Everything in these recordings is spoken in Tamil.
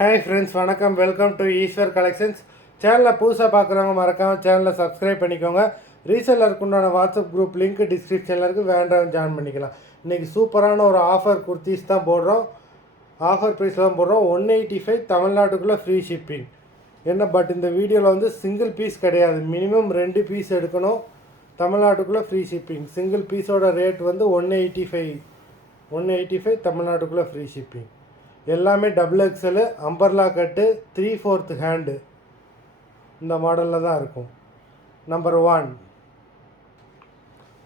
ஹாய் ஃப்ரெண்ட்ஸ், வணக்கம். Welcome to Eswar collections. சேனலை புதுசாக பார்க்குறவங்க மறக்காமல் சேனலை சப்ஸ்கிரைப் பண்ணிக்கோங்க. ரீசெல்லருக்கு உண்டான வாட்ஸ்அப் குரூப் லிங்க் டிஸ்கிரிப்ஷனில் இருக்குது, வேண்டாம் ஜாயின் பண்ணிக்கலாம். இன்றைக்கி சூப்பரான ஒரு ஆஃபர் குர்த்திஸ் தான் போடுறோம். ஆஃபர் ப்ரைஸ் தான் போடுறோம். 185 தமிழ்நாட்டுக்குள்ளே ஃப்ரீ ஷிப்பிங். பட் இந்த வீடியோவில் வந்து சிங்கிள் பீஸ் கிடையாது, மினிமம் 2 பீஸ் எடுக்கணும். தமிழ்நாட்டுக்குள்ளே ஃப்ரீ ஷிப்பிங். சிங்கிள் பீஸோட ரேட் வந்து 185 தமிழ்நாட்டுக்குள்ளே ஃப்ரீ ஷிப்பிங். எல்லாமே double XL, umbrella cut, 3/4 hand இந்த மாடலில் தான் இருக்கும். நம்பர் 1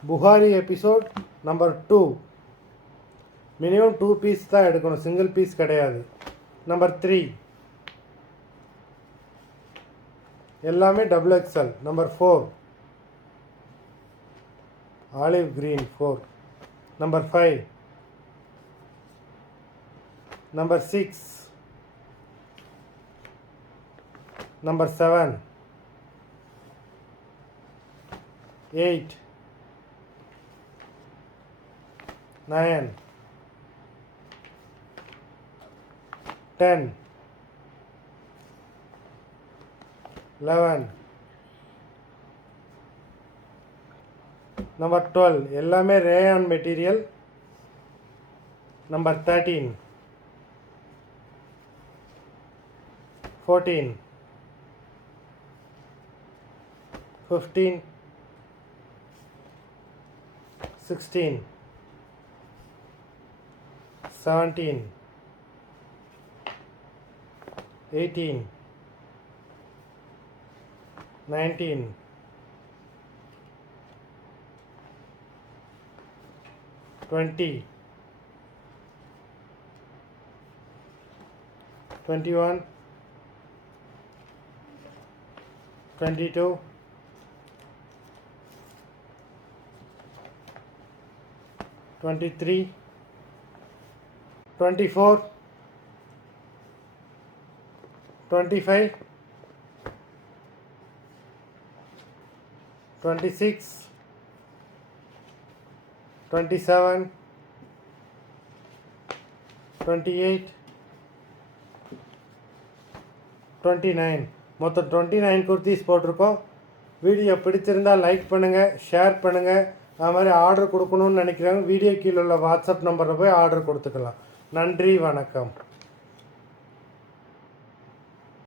புகாரி எபிசோட். நம்பர் 2 மினிமம் 2 பீஸ் தான் எடுக்கணும், சிங்கிள் பீஸ் கிடையாது. நம்பர் 3 எல்லாமே double XL. Number 4 olive green 4. Number 5 Number 6, number 7, 8, 9, 10, 11, number 12 எல்லாமே ரேயான் மெட்டீரியல். Number 13, 14, 15, 16, 17, 18, 19, 20, 21, 22, 23, 24, 25, 26, 27, 28, 29. மொத்தம் 29 குர்த்திஸ் போட்டிருக்கோம். வீடியோ பிடிச்சிருந்தால் லைக் பண்ணுங்கள், ஷேர் பண்ணுங்கள். அது மாதிரி ஆர்டர் கொடுக்கணும்னு நினைக்கிறாங்க, வீடியோ கீழே உள்ள வாட்ஸ்அப் நம்பரில் போய் ஆர்டர் கொடுத்துக்கலாம். நன்றி, வணக்கம்.